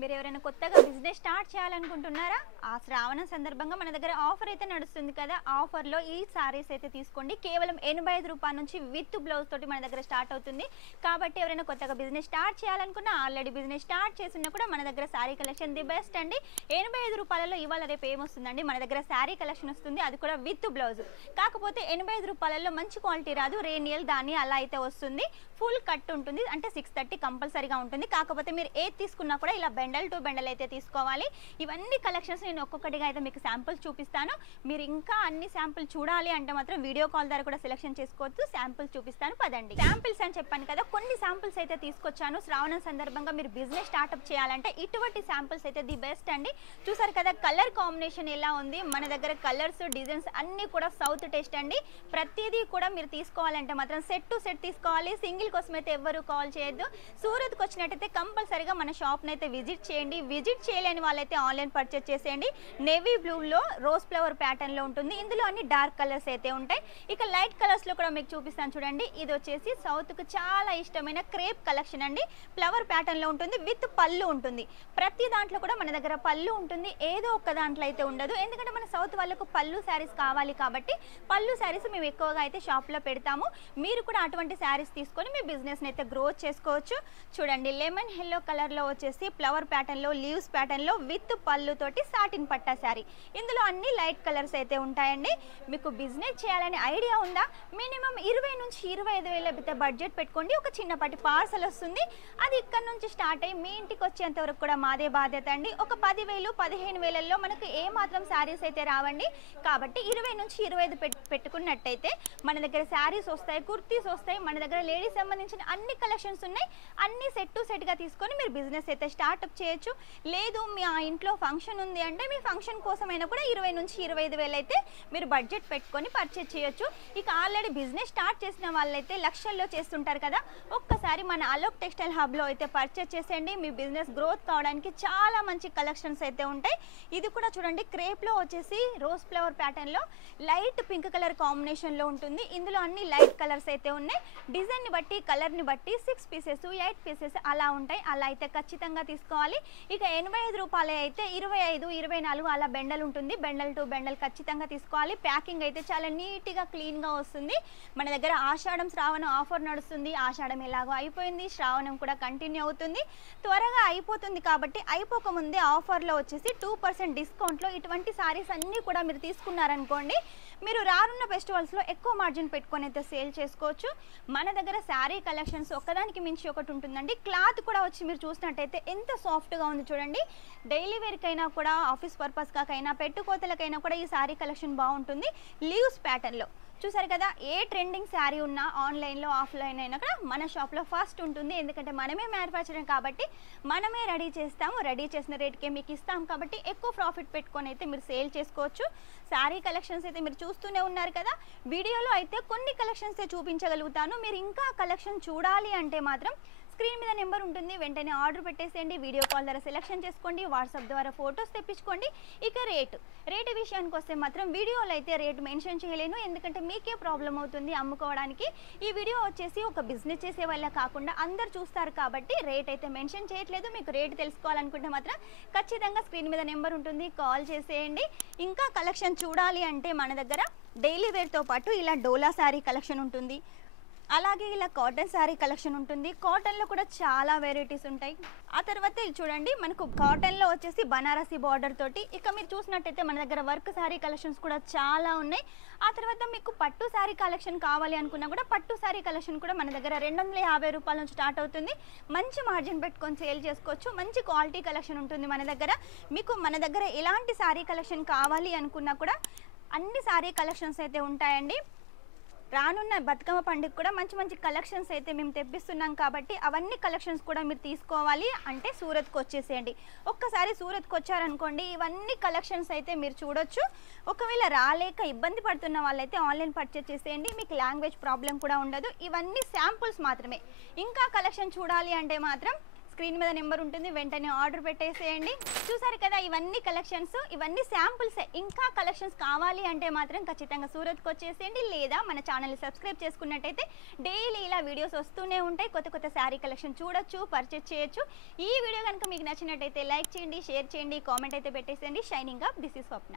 మీరు ఎవరైనా కొత్తగా బిజినెస్ స్టార్ట్ చేయాలనుకుంటున్నారా? ఆ శ్రావణం సందర్భంగా మన దగ్గర ఆఫర్ అయితే నడుస్తుంది కదా. ఆఫర్లో ఈ సారీస్ అయితే తీసుకోండి. కేవలం 85 రూపాయల నుంచి విత్ బ్లౌజ్ తోటి మన దగ్గర స్టార్ట్ అవుతుంది. కాబట్టి ఎవరైనా కొత్తగా బిజినెస్ స్టార్ట్ చేయాలనుకున్నా, ఆల్రెడీ బిజినెస్ స్టార్ట్ చేసినా కూడా మన దగ్గర శారీ కలెక్షన్ ది బెస్ట్ అండి. 85 రూపాయలలో ఇవాళ రేపు ఏమొస్తుందండి, మన దగ్గర శారీ కలెక్షన్ వస్తుంది, అది కూడా విత్ బ్లౌజ్. కాకపోతే 85 రూపాయలలో మంచి క్వాలిటీ రాదు, రేనియల్ దాని అలా అయితే వస్తుంది. ఫుల్ కట్ ఉంటుంది, అంటే 630 కంపల్సరీగా ఉంటుంది. కాకపోతే మీరు ఏది తీసుకున్నా కూడా ఇలా బెండల్ టు బెండల్ అయితే తీసుకోవాలి. ఇవన్నీ కలెక్షన్స్ నేను ఒక్కొక్కటిగా అయితే మీకు శాంపుల్స్ చూపిస్తాను. మీరు ఇంకా అన్ని శాంపుల్ చూడాలి అంటే మాత్రం వీడియో కాల్ ద్వారా కూడా సెలెక్షన్ చేసుకోవచ్చు. శాంపుల్స్ చూపిస్తాను పదండి. శాంపిల్స్ అని చెప్పాను కదా, కొన్ని శాంపుల్స్ అయితే తీసుకొచ్చాను. శ్రావణం సందర్భంగా మీరు బిజినెస్ స్టార్ట్అప్ చేయాలంటే ఇటువంటి శాంపుల్స్ అయితే ది బెస్ట్ అండి. చూసారు కదా కలర్ కాంబినేషన్ ఎలా ఉంది. మన దగ్గర కలర్స్ డిజైన్స్ అన్ని కూడా సౌత్ టేస్ట్ అండి. ప్రతిదీ కూడా మీరు తీసుకోవాలంటే మాత్రం సెట్ టు సెట్ తీసుకోవాలి. సింగిల్ కోసం అయితే ఎవరు కాల్ చేయొద్దు. సూరత్కి వచ్చినట్టయితే కంపల్సరీగా మన షాప్ని అయితే విజిట్ చేయండి. విజిట్ చేయలేని వాళ్ళైతే ఆన్లైన్ పర్చేస్ చేసేయండి. నేవీ బ్లూలో రోజ్ ఫ్లవర్ ప్యాటర్న్లో ఉంటుంది. ఇందులో అన్ని డార్క్ కలర్స్ అయితే ఉంటాయి. ఇక లైట్ కలర్స్లో కూడా మీకు చూపిస్తాను చూడండి. ఇది వచ్చేసి సౌత్కు చాలా ఇష్టమైన క్రేప్ కలెక్షన్ అండి. ఫ్లవర్ ప్యాటర్న్లో ఉంటుంది, విత్ పళ్ళు ఉంటుంది. ప్రతి దాంట్లో కూడా మన దగ్గర పళ్ళు ఉంటుంది, ఏదో ఒక్క దాంట్లో అయితే ఉండదు. ఎందుకంటే మన సౌత్ వాళ్ళకు పళ్ళు శారీస్ కావాలి కాబట్టి పళ్ళు శారీస్ మేము ఎక్కువగా అయితే షాప్లో పెడతాము. మీరు కూడా అటువంటి శారీస్ తీసుకొని మీ బిజినెస్ని అయితే గ్రో చేసుకోవచ్చు. చూడండి లెమన్ ఎల్లో కలర్లో వచ్చేసి ఫ్లవర్ ప్యాటర్న్లో లీవ్స్ ప్యాటర్న్లో విత్ పళ్ళుతోటి సాటిన్ పట్టా శారీ. ఇందులో అన్ని లైట్ కలర్స్ అయితే ఉంటాయండి. మీకు బిజినెస్ చేయాలనే ఐడియా ఉందా? మినిమం 20 నుంచి 25 వేల అయితే బడ్జెట్ పెట్టుకోండి. ఒక చిన్నపాటి పార్సల్ వస్తుంది, అది ఇక్కడ నుంచి స్టార్ట్ అయ్యి మీ ఇంటికి వచ్చేంత వరకు కూడా మాదే బాధ్యత అండి. ఒక 10,000 15 వేలలో మనకు ఏ మాత్రం శారీస్ అయితే రావండి. కాబట్టి 20 నుంచి 25 పెట్టుకున్నట్టయితే మన దగ్గర శారీస్ వస్తాయి, కుర్తీస్ వస్తాయి. మన దగ్గర లేడీస్ సంబంధించిన అన్ని కలెక్షన్స్ ఉన్నాయి. అన్ని సెట్ టు సెట్గా తీసుకొని మీరు బిజినెస్ అయితే స్టార్ట్అప్ చేయొచ్చు. లేదు మీ ఆ ఇంట్లో ఫంక్షన్ ఉంది అంటే మీ ఫంక్షన్ కోసమైనా కూడా 20 నుంచి 25 వేలు అయితే మీరు బడ్జెట్ పెట్టుకొని పర్చేజ్ చేయొచ్చు. ఇక ఆల్రెడీ బిజినెస్ స్టార్ట్ చేసిన వాళ్ళైతే లక్షల్లో చేస్తుంటారు కదా, ఒక్కసారి మన అలోక్ టెక్స్టైల్ హబ్లో అయితే పర్చేజ్ చేసేయండి. మీ బిజినెస్ గ్రోత్ కావడానికి చాలా మంచి కలెక్షన్స్ అయితే ఉంటాయి. ఇది కూడా చూడండి క్రేప్లో వచ్చేసి రోజ్ ఫ్లవర్ ప్యాటర్న్లో లైట్ పింక్ కలర్ కాంబినేషన్లో ఉంటుంది. ఇందులో అన్ని లైట్ కలర్స్ అయితే ఉన్నాయి. డిజైన్ని బట్టి కలర్ని బట్టి 6 పీసెస్ 8 పీసెస్ అలా ఉంటాయి. అలా అయితే ఖచ్చితంగా తీసుకోవాలి. ఇక 85 రూపాయలు అయితే 25 24 అలా బెండల్ ఉంటుంది. బెండల్ టు బెండల్ ఖచ్చితంగా తీసుకోవాలి. ప్యాకింగ్ అయితే చాలా నీట్గా క్లీన్గా వస్తుంది. మన దగ్గర ఆషాఢం శ్రావణం ఆఫర్ నడుస్తుంది. ఆషాఢం ఎలాగో అయిపోయింది, శ్రావణం కూడా కంటిన్యూ అవుతుంది. త్వరగా అయిపోతుంది కాబట్టి అయిపోకముందే ఆఫర్లో వచ్చేసి 2% డిస్కౌంట్లో ఇటువంటి సారీస్ అన్నీ కూడా మీరు తీసుకున్నారనుకోండి, మీరు రానున్న ఫెస్టివల్స్లో ఎక్కువ మార్జిన్ పెట్టుకొని అయితే సేల్ చేసుకోవచ్చు. మన దగ్గర శారీ కలెక్షన్స్ ఒకదానికి మించి ఒకటి ఉంటుందండి. క్లాత్ కూడా వచ్చి మీరు చూసినట్టయితే ఎంత సాఫ్ట్గా ఉంది చూడండి. డైలీ వేర్కైనా కూడా ఆఫీస్ పర్పస్కైనా పెట్టుకోతలకైనా కూడా ఈ శారీ కలెక్షన్ బాగుంటుంది. లీవ్స్ ప్యాటర్న్లో చూసారు కదా, ఏ ట్రెండింగ్ శారీ ఉన్నా ఆన్లైన్లో ఆఫ్లైన్ అయినా కూడా మన షాప్లో ఫస్ట్ ఉంటుంది. ఎందుకంటే మనమే మ్యానుఫ్యాక్చరింగ్ కాబట్టి మనమే రెడీ చేస్తాము. రెడీ చేసిన రేట్కే మీకు ఇస్తాం కాబట్టి ఎక్కువ ప్రాఫిట్ పెట్టుకొని అయితే మీరు సేల్ చేసుకోవచ్చు. శారీ కలెక్షన్స్ అయితే మీరు చూస్తూనే ఉన్నారు కదా. వీడియోలో అయితే కొన్ని కలెక్షన్స్ చూపించగలుగుతాను. మీరు ఇంకా కలెక్షన్ చూడాలి అంటే మాత్రం స్క్రీన్ మీద నెంబర్ ఉంటుంది, వెంటనే ఆర్డర్ పెట్టేసేయండి. వీడియో కాల్ ద్వారా సెలెక్షన్ చేసుకోండి, వాట్సాప్ ద్వారా ఫొటోస్ తెప్పించుకోండి. ఇక రేటు విషయానికి వస్తే మాత్రం వీడియోలో అయితే రేటు మెన్షన్ చేయలేను, ఎందుకంటే మీకే ప్రాబ్లం అవుతుంది అమ్ముకోవడానికి. ఈ వీడియో వచ్చేసి ఒక బిజినెస్ చేసే వాళ్ళ కాకుండా అందరు చూస్తారు కాబట్టి రేట్ అయితే మెన్షన్ చేయట్లేదు. మీకు రేటు తెలుసుకోవాలనుకుంటే మాత్రం ఖచ్చితంగా స్క్రీన్ మీద నెంబర్ ఉంటుంది, కాల్ చేసేయండి. ఇంకా కలెక్షన్ చూడాలి అంటే మన దగ్గర డైలీ వేర్తో పాటు ఇలా డోలా శారీ కలెక్షన్ ఉంటుంది, అలాగే ఇలా కాటన్ శారీ కలెక్షన్ ఉంటుంది. కాటన్లో కూడా చాలా వెరైటీస్ ఉంటాయి. ఆ తర్వాత ఇది చూడండి, మనకు కాటన్లో వచ్చేసి బనారసి బార్డర్ తోటి. ఇక మీరు చూసినట్టయితే మన దగ్గర వర్క్ శారీ కలెక్షన్స్ కూడా చాలా ఉన్నాయి. ఆ తర్వాత మీకు పట్టు శారీ కలెక్షన్ కావాలి అనుకున్నా కూడా పట్టు శారీ కలెక్షన్ కూడా మన దగ్గర 250 రూపాయల నుంచి స్టార్ట్ అవుతుంది. మంచి మార్జిన్ పెట్టుకొని సేల్ చేసుకోవచ్చు. మంచి క్వాలిటీ కలెక్షన్ ఉంటుంది మన దగ్గర. మీకు మన దగ్గర ఎలాంటి శారీ కలెక్షన్ కావాలి అనుకున్నా కూడా అన్ని శారీ కలెక్షన్స్ అయితే ఉంటాయండి. రానున్న బతుకమ్మ పండుగ కూడా మంచి మంచి కలెక్షన్స్ అయితే మేము తెప్పిస్తున్నాం కాబట్టి అవన్నీ కలెక్షన్స్ కూడా మీరు తీసుకోవాలి అంటే సూరత్కి వచ్చేసేయండి. ఒక్కసారి సూరత్కి వచ్చారనుకోండి ఇవన్నీ కలెక్షన్స్ అయితే మీరు చూడొచ్చు. ఒకవేళ రాలేక ఇబ్బంది పడుతున్న వాళ్ళైతే ఆన్లైన్ పర్చేస్ చేసేయండి. మీకు లాంగ్వేజ్ ప్రాబ్లం కూడా ఉండదు. ఇవన్నీ శాంపుల్స్ మాత్రమే. ఇంకా కలెక్షన్ చూడాలి అంటే మాత్రం స్క్రీన్ మీద నెంబర్ ఉంటుంది, వెంటనే ఆర్డర్ పెట్టేసేయండి. చూసారు కదా ఇవన్నీ కలెక్షన్స్, ఇవన్నీ శాంపుల్సే. ఇంకా కలెక్షన్స్ కావాలి అంటే మాత్రం ఖచ్చితంగా సూరత్కి వచ్చేసేయండి, లేదా మన ఛానల్ని సబ్స్క్రైబ్ చేసుకున్నట్టయితే డైలీ ఇలా వీడియోస్ వస్తూనే ఉంటాయి. కొత్త కొత్త శారీ కలెక్షన్ చూడొచ్చు, పర్చేస్ చేయొచ్చు. ఈ వీడియో కనుక మీకు నచ్చినట్టయితే లైక్ చేయండి, షేర్ చేయండి, కామెంట్ అయితే పెట్టేసేయండి. Shining up, this is Swapna.